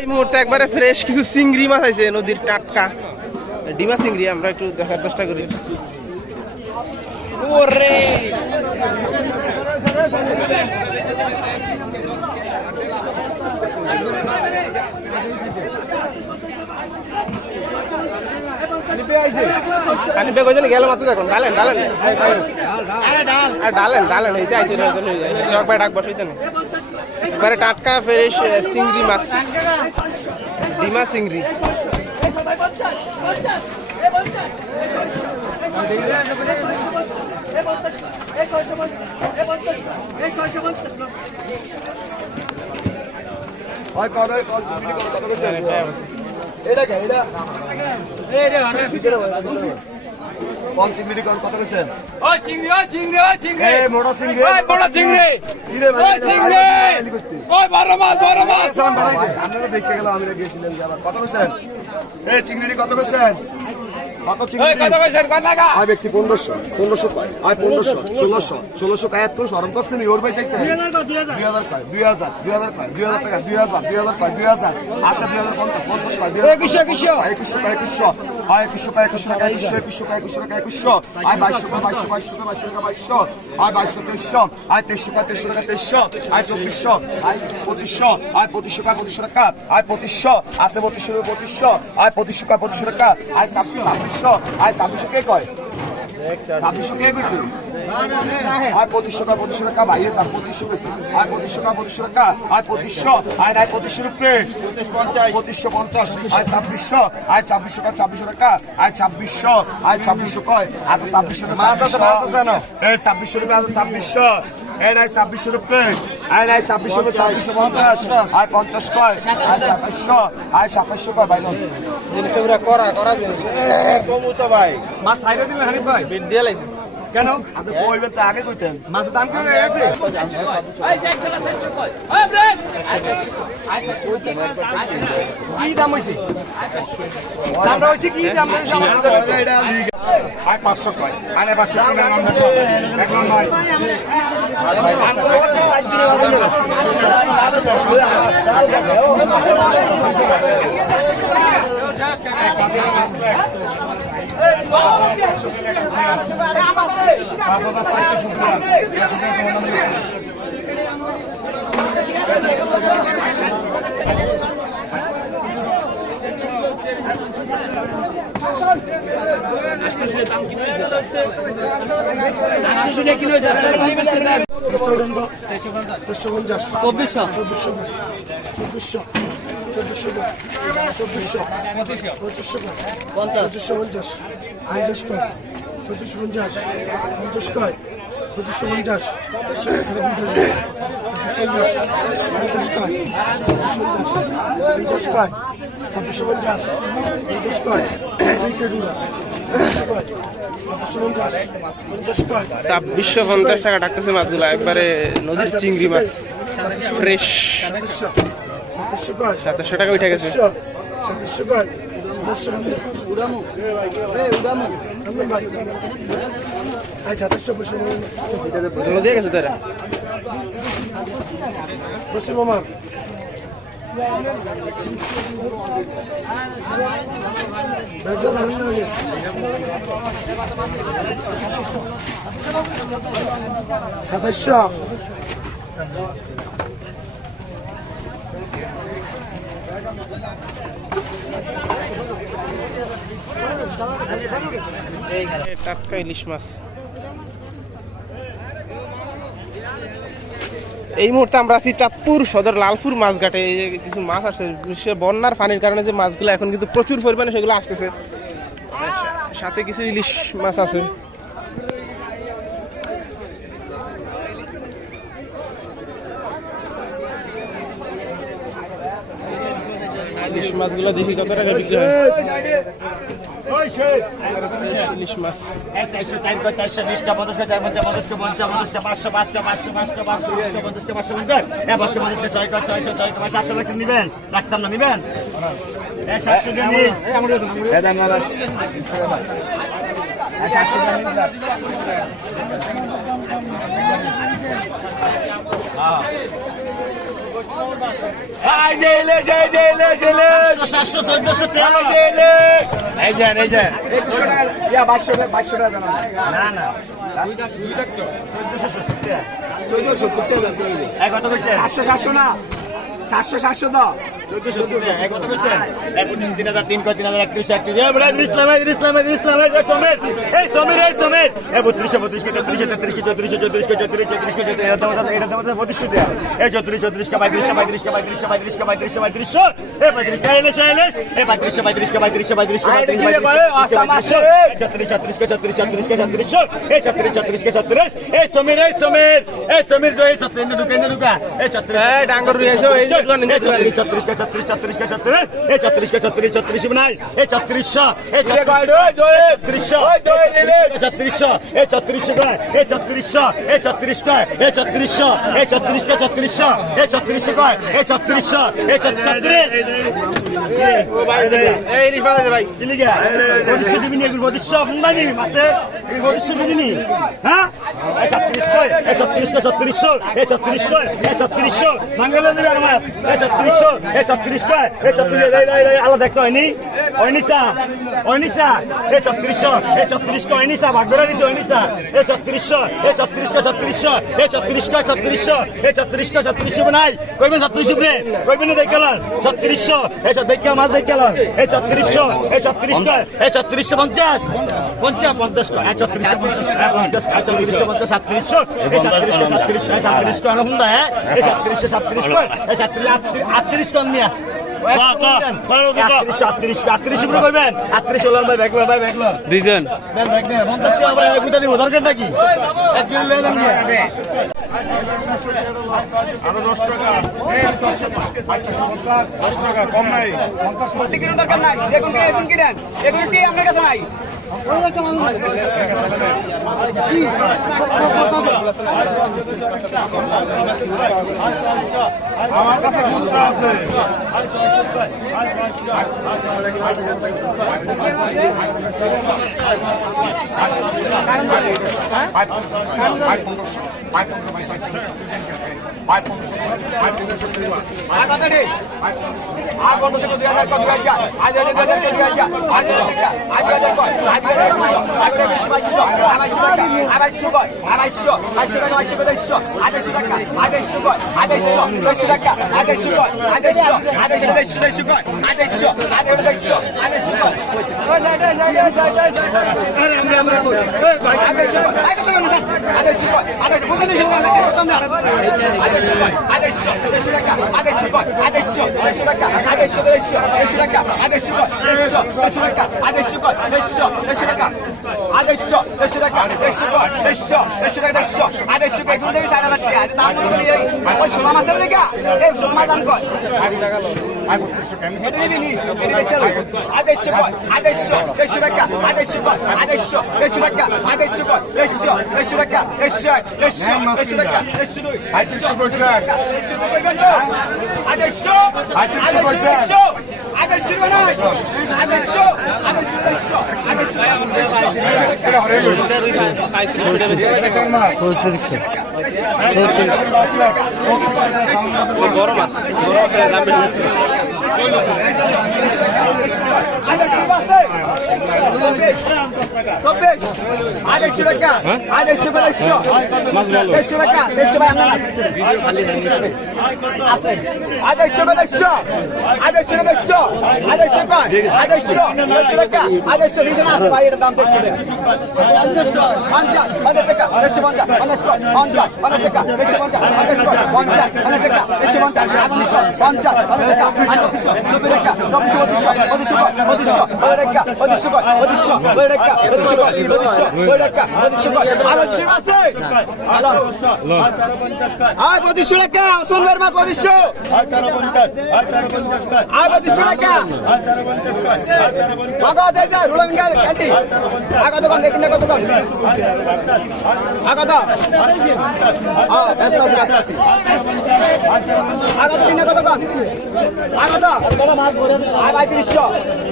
এই মুহূর্তে একবারে ফ্রেশ কিছু চিংড়ি মাছ আছে নদীর টাটকা ডিমা চিংড়ি, আমরা একটু দেখার চেষ্টা করি। ওরে গেল মাত্র দেখুন ডালেন ডালেন ডালেন ডালেন হইতে আইতে ডাক বসাইতে না একবারে টাটকা ফ্রেশ চিংড়ি মাছ ডিমা চিংড়ি। কম চিংড়ি কত গেছেন? ওই চিংড়ি ওই চিংড়ি ওই চিংড়ি এই মোটা চিংড়ি ওই বড় চিংড়ি ওই চিংড়ি ওই বড় মাছ আপনারা দেখতে গেলাম, আমি গিয়েছিলাম কত গেছেন? এই চিংড়ি কত গেছেন? কত চিংড়ি কত গেছেন? কত টাকা? আই ব্যক্তি 1500 কয় আই 1500 1600 কয় এত শরম করছেন ওর ভাই দেখছেন 2000 কয় 2000 কয় 2000 টাকা 2000 কয় 2000 আচ্ছা 2050 50 কয় 2100 কয় 2100 আই 2100 কয় 2100 টাকা 2100 কয় 2100 টাকা 2100 আই 2200 কয় 2200 আই 2200 আই 2300 কয় 2300 টাকা 2300 আই 2400 আই 2500 আই 2500 কয় 2500 টাকা আই 2500 আছে 2500 আই 2500 কয় 2500 টাকা আই 2600 আই 2600 কে কয় 2600 কে কইছে আই 2500 কয় 2500 টাকা ভাই 2500 কইছে আই 2500 কয় 2500 টাকা I 2500 I 2500 RuPay 2550 I 2600 I 2600 কয় 2600 টাকা আই 2600 আই 2600 কয় আচ্ছা 2600 মাছ আছে জানো এই 2600 রুপে আছে 2600 এই নাই 2600 রুপে আই নাই 2600 2650 আই 50 কয় আই 2700 আই 2700 কয় ভাই জিনিসটা পুরো করা জিনিস কমু তো ভাই মাছ সাইডে দিলে হানিফ ভাই বিট দিয়ে লাইছে কেন আপনি কইবেন তো আগে কইতেন মাছের দাম কেমন হয়ে গেছে এই যে একটা 700 কয় ওই ব্রেক কি দাম হইছে দামটা হইছে কি দাম হইছে আমার এটা আই 500 কয় আরে 500 টাকা নাম আছে এক নয় $2650 টাকা ডাকতেছে মাছগুলো একবারে নদীর চিংড়ি মাছ ফ্রেশ 2700 টাকা উঠে গেছে। দিয়ে গেছে তারা টাটকা ইলিশ মাছ। এই মুহূর্তে আমরা আছি চাঁদপুর সদর লালপুর মাছঘাটে। কিছু মাছ আসছে, বন্যার পানির কারণে যে মাছগুলো এখন কিন্তু প্রচুর পরিমাণে সেগুলো আসতেছে, সাথে কিছু ইলিশ মাছ আছে। ইলিশ মাছগুলো দেখি কত টাকা বিক্রি হয়। ইলিশ মাছ 500 নিবেন, রাখতাম না নিবেন 700 ইলিশ এই যে 2100 টাকা ইয়া 2200 টাকা দেন না 1470 টাকা এই কত কইছে 700 না 700 দাও 1400 এই কত কইছে 3000 3 কয় 3000 31 31 এই বড় ইসলাম কমেন্ট এই সমীর এই 32 33 33 34 34 এটা দাও এটা দাও 32 টাকা এই 34 34 কা 32 কা 32 কা 32 কা 32 এই 35 কা এনে চাইলেস এই 32 কা 32 কা 32 কা 34 কা 34 এই 34 কা 34 এই সমীর তো এই 17 ঢুকা এই 34 এই ডাঙ্গর রইছো এই দোকান নিতে 34 কা 34 কা 34 এই 34 কা 34 নাই এই 3400 এই 3400 এই 3400 কয় এই 3400 এই 34 কয় এই 3400 এই 34 কা 3400 এই 3400 কয় এই 3400 এই 34 এই ইলিশ মাছ আছে ভাই কি লিগা বডিশ দিবিনি এগুলো বডিশ নাই মাছে এই বডিশ দিবিনি হ্যাঁ এই 36 কয় এই 36 কা 3400 এই 34 কয় এই 3400 মাঙ্গলে দিবে মাছ এই 3400 এই 34 কয় এই 34 এই আলা দেখতে হয়নি ওইনিসা এই 3400 এই 34 কয় ওইনিসা ভাগ করে দিছে ওইনিসা এই 3400 এই 34 কা 3400 এই 34 কা 3400 এই 34 কা 3400 নাই কইবেন 3400 রে কইবেন দেখালাম 3600 এই দেখা মাছ দেখালাম এই 3400 এই 34 কয় এই 3450 50 কয় এই 3450 এই 3450 3700 এই 37 কয় হুন্দা এই 37 কয় এই 38 কয় নিয়া দুইজন দরকারটা কি আরো 10 টাকা 10 টাকা কম নাই 50 দরকার নাই এখন কিনেন এখন কি আপনার কাছে নাই আমার কাছে খুচরা আছে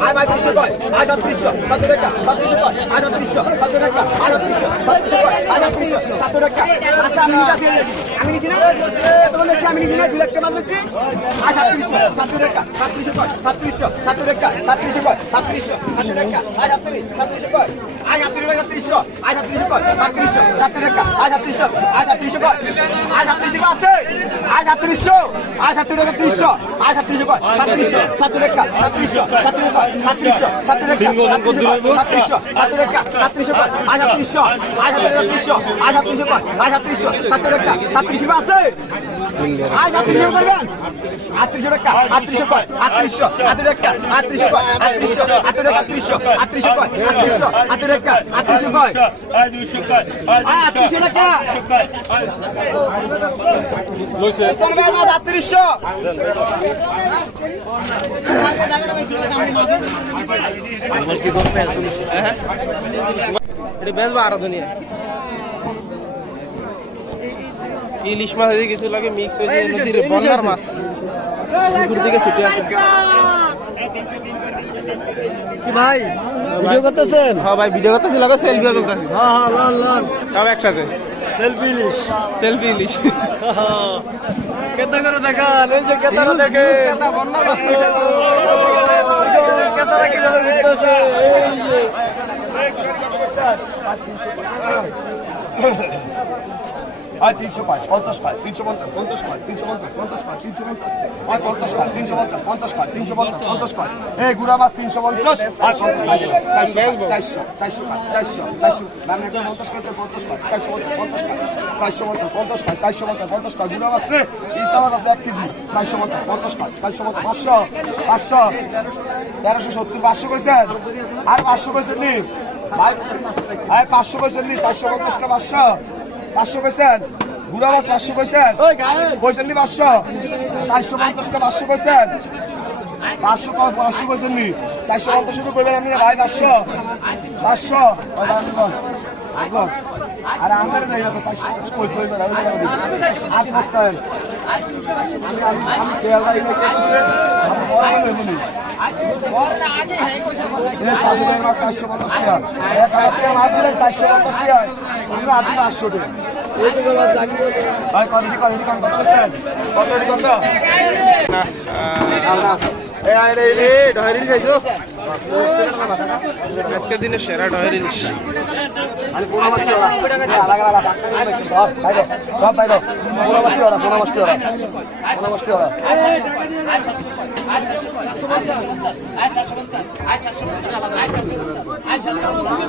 আয় ভাই 300 কয় আয় 3700 কয় 3800 7 টাকা 3800 7 টাকা আচ্ছা আমি নিছি না তোমাদের আমি নিছি না 2 লাখ টাকা মারছি 3800 7 টাকা 3700 7 টাকা 3700 7 টাকা 3700 টাকা 3800 7 টাকা 3700 আছে 3800 7 টাকা 300 3800 7 টাকা 3700 এটা বেশ বারো দুনিয়া ইলিশ মাছ আছে কিছু লাগে মিক্স হয়ে যায় নদীর বন্যার মাছ পুকুর থেকে ছুটে আসে কি ভাই ভিডিও করতেছেন? হ্যাঁ ভাই ভিডিও করতেছি লাগে সেলফি তুলতেছি হ্যাঁ হ্যাঁ লাল লাল সব একসাথে সেলফি ইলিশ সেলফি ইলিশ কেতা করে দেখান এই যে কেতারা দেখে কেতারা কিভাবে ঘুরতেছে এই যে আর 300 পায় 50 পায় 350 50 পায় 350 50 পায় 350 আর 50 পায় 350 50 পায় 350 50 পায় এই গুড়া মাছ 350 আর 400 মানে 50 কাছে 50 পায় 450 পায় 450 পায় 450 পায় গুড়া মাছ রে এই সামাদ আছে 1 কেজি 450 পায় 500 1370 500 কইছেন আর 500 কইছেন নি ভাই আর 500 কইছেন নি 450 কা 500 কইছেন গুড়া মাছ 500 কইছেন কইছেন নি 500 450 কা 500 কইছেন 500 কইছেন নি 450 শুধু কইবেন আপনি ভাই 500 আরে আমার নাই না 450 কইছেন না আজ করতেন আমি তেল গাড়ি নিয়ে গেছি আমি বড় বলে বলি এই সামনে মাছ 450 টাকা এক হাতে মাছ দিলেন 450 টাকা আমরা আদি 500 টাকা এই দিকে মাছ দাগি ভাই কোয়ালিটি কত কইছেন কত কত না এই আরে এই ডহরি খাইছো আজকের দিনে সেরা ডয়ের ইলিশ আরে পুরো মাছ কি ওরা আলাদা সব বাইরে পুরো মাছ কি ওরা সোনা মাছ কি ওরা সোনা মাছ কি ওরা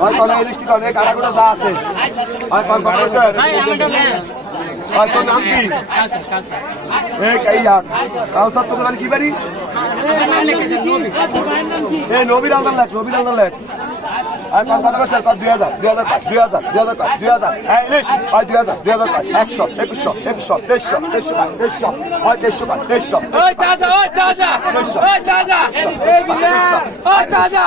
ভাই কোন ইলিশটি কোন এই কাটা করে যা আছে ভাই কোন কত স্যার ভাই তোর নাম কি এই কাইয়া কাউসার তো কি বাড়ি এই নবীর আল্লাহ লেখ আর কত কত স্যার 2000 এই ইলিশ ভাই 2000 100 2100 150 ভাই 150 ওই তাজা ওই তাজা ওই তাজা এই বিলা ওই তাজা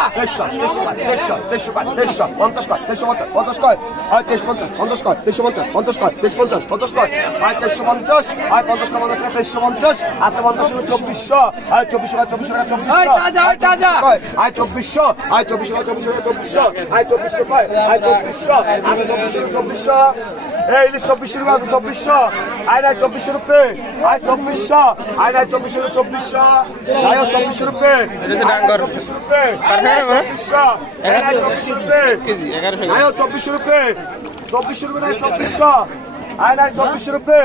2400 এই 2400 রুপে আছে 2400 আইনা 2400 রুপে আই 2400 আইনা 2400 আই 2400 রুপে এটা ডাঙ্গর 2400 রুপে পারফেক্ট হবে 2400 আইনা 2400 রুপে কেজি 1100 আই 2400 রুপে 2400 রুপে নাই 2400 আইনা 2400 রুপে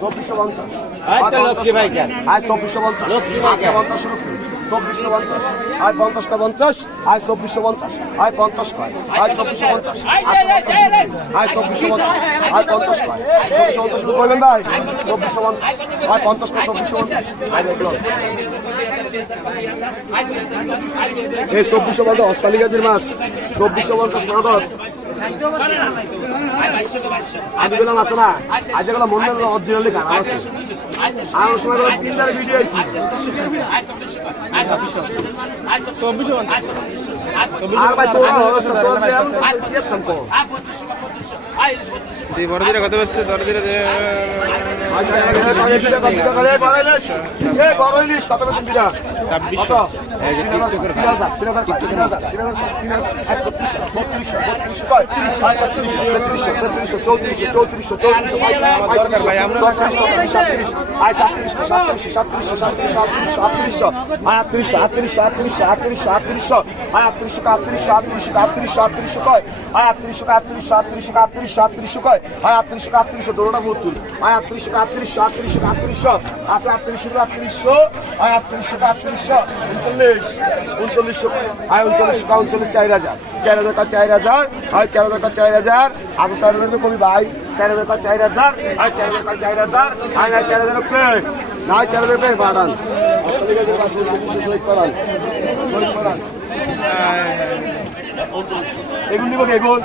2450 আই তো লক্ষ্মী ভাই কেন আই 2450 লক্ষ্মী ভাই আচ্ছা 50 রুপে 2450 আই 50 কা 50 আই 2450 আই 50 কা আই 2450 আই 2450 আই 50 কা 2450 কইবেন ভাই 2450 আই 50 কা 2450 আই দেখলো এই 2450 অস্ট্রেলিয়া গাছের মাছ 2450 না দশ আমি বললাম আছে না আজ এগুলো মন্দির অরিজিনালি গান আছে আর সময় তিনটার ভিডিও আইছি আর ভাই তোরা হরস তোরা কি আছেন তো এই বড় দিনে কত বলছে বড় দিনে আজ আগে কত ইলিশ কত বেশি দিরা 2600 দরকার ভাই, আমরা কবি ভাই 4,000 আর 4,000 আর 4,000 প্লেট না 4,000 প্লেট বাড়ান এগুলো নিব এগুলো